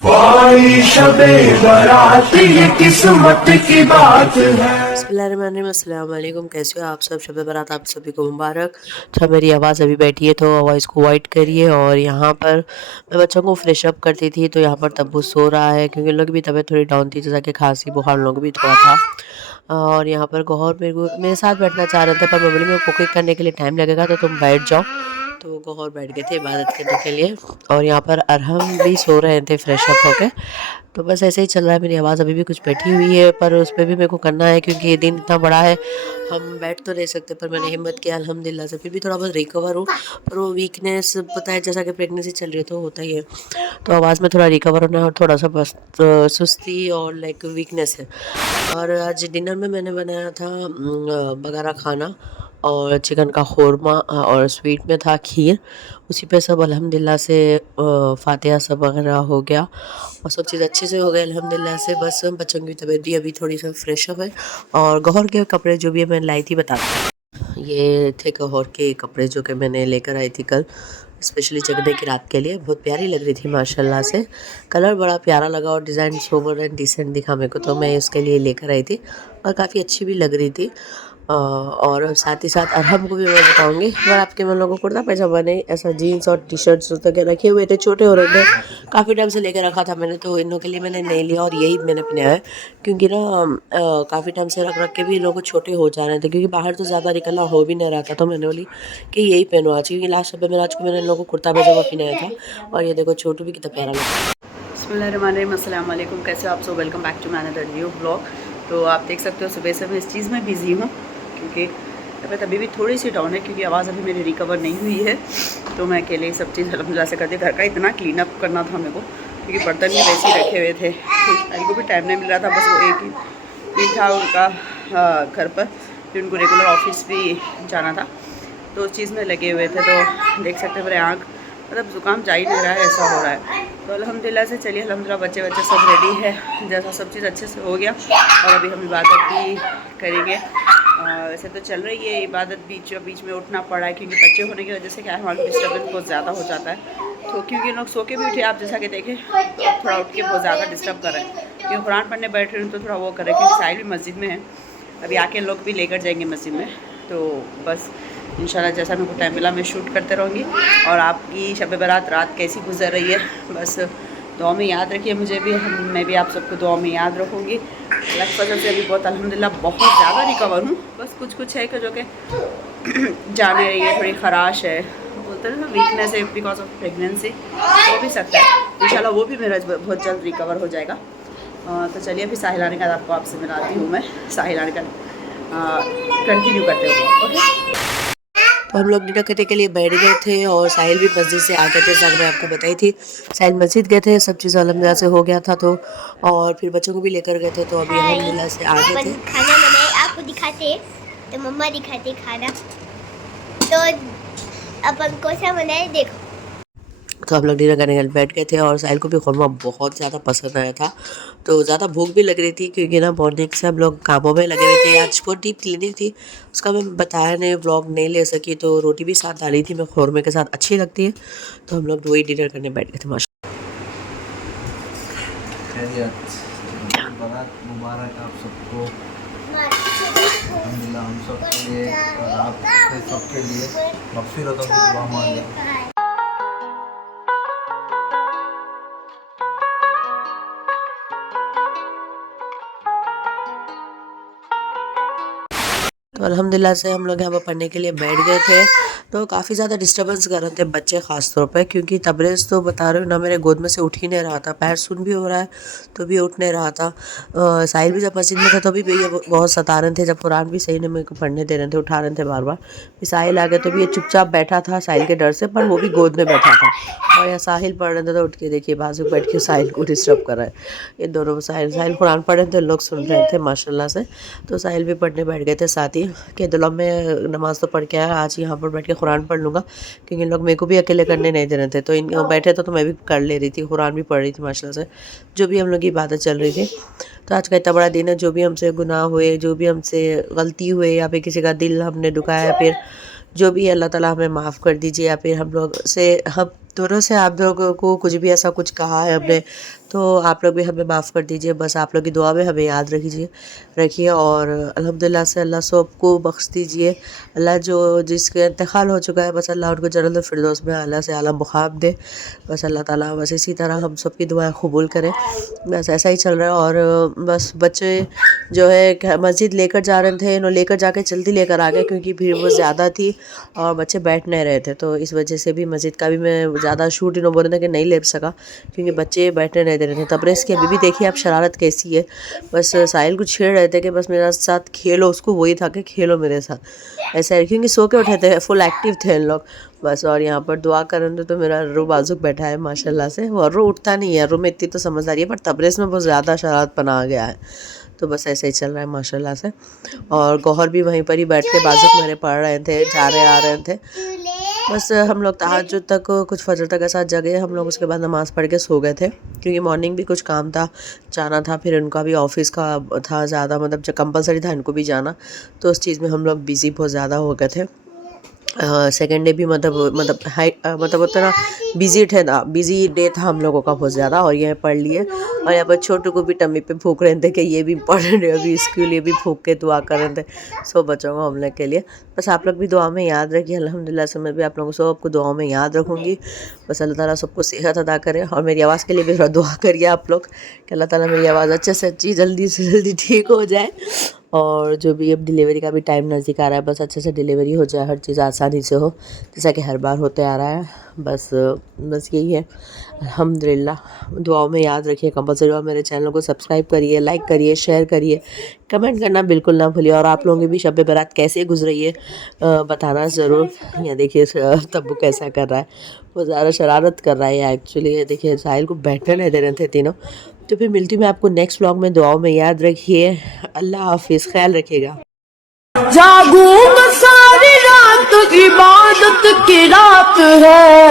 शबे बारात ये किस्मत की बात है। बिस्मिल्लाहिर्रहमानिर्रहीम, अस्सलाम वालेकुम। कैसे हो आप सब? शब बारात आप सभी को मुबारक। अच्छा, मेरी आवाज़ अभी बैठी है तो आवाज़ को अवॉइड करिए। और यहाँ पर मैं बच्चों को फ्रेश अप करती थी तो यहाँ पर तब्बू सो रहा है क्योंकि उन लोग की भी तबीयत थोड़ी डाउन थी, जैसा कि खांसी बुखार उन लोग भी थोड़ा था। और यहाँ पर गौहर मेरे साथ बैठना चाह रहे थे, पर मैं बोली मेरे को कुकिंग करने के लिए टाइम लगेगा तो तुम बैठ जाओ। तो गौहर बैठ गए थे इबादत करने के लिए। और यहाँ पर अरहम भी सो रहे थे फ्रेश अप होके। तो बस ऐसे ही चल रहा है। मेरी आवाज़ अभी भी कुछ बैठी हुई है, पर उस पे भी मेरे को करना है क्योंकि ये दिन इतना बड़ा है, हम बैठ तो नहीं सकते। पर मैंने हिम्मत किया अल्हम्दुलिल्लाह से, फिर भी थोड़ा बहुत रिकवर हूँ। पर वो वीकनेस पता है, जैसा कि प्रेगनेंसी चल रही है तो होता ही है। तो आवाज़ में थोड़ा रिकवर होना है और थोड़ा सा बस सुस्ती और लाइक वीकनेस है। और आज डिनर में मैंने बनाया था बगारा खाना और चिकन का ख़ोरमा, और स्वीट में था खीर। उसी पे सब अल्हम्दुलिल्लाह से फ़ातिहा सब वगैरह हो गया और सब चीज़ अच्छे से हो गए अल्हम्दुलिल्लाह से। बस बच्चों की तबीयत भी अभी थोड़ी सा फ्रेश अप है। और गौहर के कपड़े जो भी मैं लाई थी बताती हूँ। ये थे गौहर के कपड़े जो कि मैंने लेकर आई थी कल, स्पेशली जगने की रात के लिए। बहुत प्यारी लग रही थी माशाल्लाह से। कलर बड़ा प्यारा लगा और डिज़ाइन सोबर एंड डिसेंट दिखा मेरे को, तो मैं उसके लिए लेकर आई थी और काफ़ी अच्छी भी लग रही थी। और साथ ही साथ अरहम को भी मैं बताऊंगी। अगर आपके मन लोगों को कुर्ता पैजामा नहीं, ऐसा जीन्स और टी शर्ट्स वगैरह रखे हुए थे, छोटे हो रहे थे, काफ़ी टाइम से लेकर रखा था मैंने, तो इन लोगों के लिए मैंने नहीं लिया और यही मैंने पहना है। क्योंकि ना काफ़ी टाइम से रख रख के भी इन लोगों को छोटे हो जा रहे थे, क्योंकि बाहर तो ज़्यादा निकलना हो भी नहीं रहा था। तो मैंने बोली कि यही पहनो आज, क्योंकि लास्ट शब में आज को मैंने इन लोगों को कुर्ता पैजामा पहनाया था। और ये देखो छोटू भी कितना प्यारा लगा। बिस्मिल्लाहिर्रहमानिर्रहीम, अस्सलाम वालेकुम। कैसे हो आप सब? Welcome back to my another new blog. तो आप देख सकते हो सुबह से मैं इस चीज़ में बिज़ी हूँ क्योंकि तबीयत अभी भी थोड़ी सी डाउन है, क्योंकि आवाज़ अभी मेरी रिकवर नहीं हुई है। तो मैं अकेले ही सब चीज़ अल्हम्दुलिल्लाह से करती। घर का इतना क्लीन अप करना था मेरे को, क्योंकि बर्तन भी वैसे ही रखे हुए थे, अभी को भी टाइम नहीं मिल रहा था। बस वो एक ही दिन था उनका घर पर, फिर उनको रेगुलर ऑफिस भी जाना था, तो उस चीज़ में लगे हुए थे। तो देख सकते हैं मेरे आँख मतलब ज़ुकाम जा ही नहीं रहा है, ऐसा हो रहा है। तो अल्हम्दुलिल्लाह से चलिए, अल्हम्दुलिल्लाह बच्चे सब रेडी है, जैसा सब चीज़ अच्छे से हो गया। और अभी हम इबादत भी करेंगे। वैसे तो चल रही है इबादत, बीच में उठना पड़ा है क्योंकि बच्चे होने की वजह से क्या है, हमारा डिस्टर्बेंस बहुत ज़्यादा हो जाता है। तो क्योंकि लोग सो के भी उठे, आप जैसा कि देखें, तो थोड़ा उठ के बहुत ज़्यादा डिस्टर्ब कर रहे हैं। क्योंकि कुरान पढ़ने बैठ रहे हैं तो थोड़ा वो करें, क्योंकि साहिल भी मस्जिद में है, अभी आके लोग भी लेकर जाएंगे मस्जिद में। तो बस इंशाल्लाह जैसा मेरे को टाइम मिला मैं शूट करते रहूँगी। और आपकी शब बारात रात कैसी गुजर रही है, बस दुआ में याद रखिए मुझे भी, मैं भी आप सबको दुआ में याद रखूँगी। अल्लाह की फजल से अभी बहुत अल्हम्दुलिल्लाह बहुत ज़्यादा रिकवर हूँ। बस कुछ है कि जो कि जा नहीं रही है, थोड़ी खराश है, बोलते हैं ना वीकनेस है बिकॉज ऑफ प्रेगनेंसी, हो भी सकता है। इंशाल्लाह वो भी मेरा बहुत जल्द रिकवर हो जाएगा। तो चलिए अभी साहिल आने का आपको आपसे मिलाती हूँ मैं। साहिल आने का कंटिन्यू करते हुए, ओके। तो हम लोग डिनर करने के लिए बैठ गए थे और साहिल भी मस्जिद से आ गए थे, जैसा मैं आपको बताई थी। साहिल मस्जिद गए थे, सब चीज़ अल्हम्दुलिल्लाह से हो गया था। तो और फिर बच्चों को भी लेकर गए थे, तो अभी अल्हम्दुलिल्लाह से आ गए थे। खाना बनाए आपको दिखाते, तो मम्मा दिखाते खाना। तो अपन को सा बनाए देखो। तो हम लोग डिनर करने के लिए बैठ गए थे और साहिल को भी खुरमा बहुत ज़्यादा पसंद आया था। तो ज़्यादा भूख भी लग रही थी क्योंकि ना मॉर्निंग से हम लोग कामों में लगे हुए थे। आज बहुत डीप क्लीनिंग थी, उसका मैं बताया नहीं, व्लॉग नहीं ले सकी। तो रोटी भी साथ डाली थी मैं, खुरमे के साथ अच्छी लगती है। तो हम लोग वही डिनर करने बैठ गए थे। बारात मुबारक आप सबको, अल्हम्दुलिल्लाह हम सब के लिए और आप सबके लिए मग़फ़िरत की दुआ मांग रहे हैं। तो अल्हम्दुलिल्लाह से हम लोग यहाँ पर पढ़ने के लिए बैठ गए थे। तो काफ़ी ज़्यादा डिस्टर्बेंस कर रहे थे बच्चे ख़ास तौर पे, क्योंकि तबरेज़ तो बता रहे हो ना, मेरे गोद में से उठ ही नहीं रहा था। पैर सुन भी हो रहा है तो भी उठ नहीं रहा था। साहिल भी जब मस्जिद में था तो भी ये बहुत सता रहे थे, जब कुरान भी सही ने मेरे को पढ़ने दे रहे थे, उठा रहे थे बार बार। फिर साहिल आ गया तो भी ये चुपचाप बैठा था साहिल के डर से, पर वो भी गोद में बैठा था। और यहाँ साहिल पढ़ रहे थे तो उठ के देखिए बाजू बैठ के साहिल को डिस्टर्ब कर रहा है। ये दोनों साहिल कुरान पढ़ रहे थे, लोग सुन रहे थे माशाल्लाह से। तो साहिल भी पढ़ने बैठ गए थे साथ ही, कि दुल्हा में नमाज़ तो पढ़ के आया, आज यहाँ पर बैठ के कुरान पढ़ लूँगा, क्योंकि इन लोग मेरे को भी अकेले करने नहीं दे रहे थे। तो इन बैठे तो मैं भी कर ले रही थी, कुरान भी पढ़ रही थी माशाल्लाह से, जो भी हम लोग की इबादत चल रही थी। तो आज का इतना बड़ा दिन है, जो भी हमसे गुनाह हुए, जो भी हमसे गलती हुए, या फिर किसी का दिल हमने दुखाया, फिर जो भी अल्लाह ताला हमें माफ़ कर दीजिए, या फिर हम लोग से हम दोनों से आप लोगों को कुछ भी ऐसा कुछ कहा है हमने तो आप लोग भी हमें माफ़ कर दीजिए। बस आप लोग की दुआ में हमें याद रखिए और अल्हम्दुलिल्लाह से अल्लाह सबको बख्श दीजिए। अल्लाह जो जिसका इंतकाल हो चुका है बस अल्लाह उनको जन्नतुल फिरदौस में आला से आला मुक़ाम दे। बस अल्लाह ताला बस इसी तरह हम सब की दुआएं कबूल करें। बस ऐसा ही चल रहा है। और बस बच्चे जो है मस्जिद लेकर जा रहे थे, इन्होंने लेकर जाके जल्दी लेकर आ गए क्योंकि भीड़ बहुत ज़्यादा थी और बच्चे बैठ नहीं रहे थे। तो इस वजह से भी मस्जिद का भी मैं ज़्यादा शूट इन्होंने बोले थे कि नहीं ले सका क्योंकि बच्चे बैठने नहीं दे रहे थे। तबरेज़ की अभी भी देखिए आप शरारत कैसी है। बस साहिल को छेड़ रहे थे कि बस मेरे साथ खेलो, उसको वही था कि खेलो मेरे साथ। ऐसा है क्योंकि सो के उठे थे, फुल एक्टिव थे इन लोग बस। और यहाँ पर दुआ करने तो मेरा रो बाजुक बैठा है माशाल्लाह से। और रो उठता नहीं है, रो में इतनी तो समझदारी है पर तबरेज़ में बहुत ज़्यादा शरारत पना आ गया है। तो बस ऐसे ही चल रहा है माशाल्लाह से। और गौहर भी वहीं पर ही बैठ के बाजुक मेरे पढ़ रहे थे, जा रहे आ रहे थे। बस हम लोग तहज्जुद तक कुछ फजर तक के साथ जगे। हम लोग उसके बाद नमाज़ पढ़ के सो गए थे क्योंकि मॉर्निंग भी कुछ काम था, जाना था। फिर इनका भी ऑफिस का था ज़्यादा, मतलब जो कंपलसरी था इनको भी जाना, तो उस चीज़ में हम लोग बिज़ी बहुत ज़्यादा हो गए थे। सेकेंड डे भी मतलब उतना बिज़ी डे था हम लोगों का बहुत ज़्यादा। और ये पढ़ लिए और यहाँ पर छोटू को भी टम्मी पे फूंक रहे थे कि ये भी पढ़ रहे, अभी इसके लिए भी फूंक के दुआ कर रहे थे सब बच्चों को हमले के लिए। बस आप लोग भी दुआ में याद रखिए। अल्हम्दुलिल्लाह से मैं भी आप लोगों को सबको दुआ में याद रखूँगी। बस अल्लाह ताला सबको सेहत अदा करे। और मेरी आवाज़ के लिए भी थोड़ा दुआ करिए आप लोग कि अल्लाह ताला मेरी आवाज़ अच्छे से अच्छी जल्दी से जल्दी ठीक हो जाए। और जो भी अब डिलीवरी का भी टाइम नज़दीक आ रहा है, बस अच्छे से डिलीवरी हो जाए, हर चीज़ आसानी से हो जैसा कि हर बार होते आ रहा है। बस यही है। अल्हम्दुलिल्लाह दुआओं में याद रखिए कंपलसरी। और मेरे चैनल को सब्सक्राइब करिए, लाइक करिए, शेयर करिए, कमेंट करना बिल्कुल ना भूलिए। और आप लोगों की भी शब बारात कैसे गुजरी है बताना ज़रूर। यहाँ देखिए तब्बू कैसा कर रहा है, वो ज़्यादा शरारत कर रहा है एक्चुअली। देखिए साहिल को बैठने नहीं दे रहे थे तीनों। तो फिर मिलती मैं आपको नेक्स्ट व्लॉग में। दुआओं में याद रखिए। अल्लाह हाफिज़, ख्याल रखिएगा। जागूं मैं सारी रात, इबादत की रात है।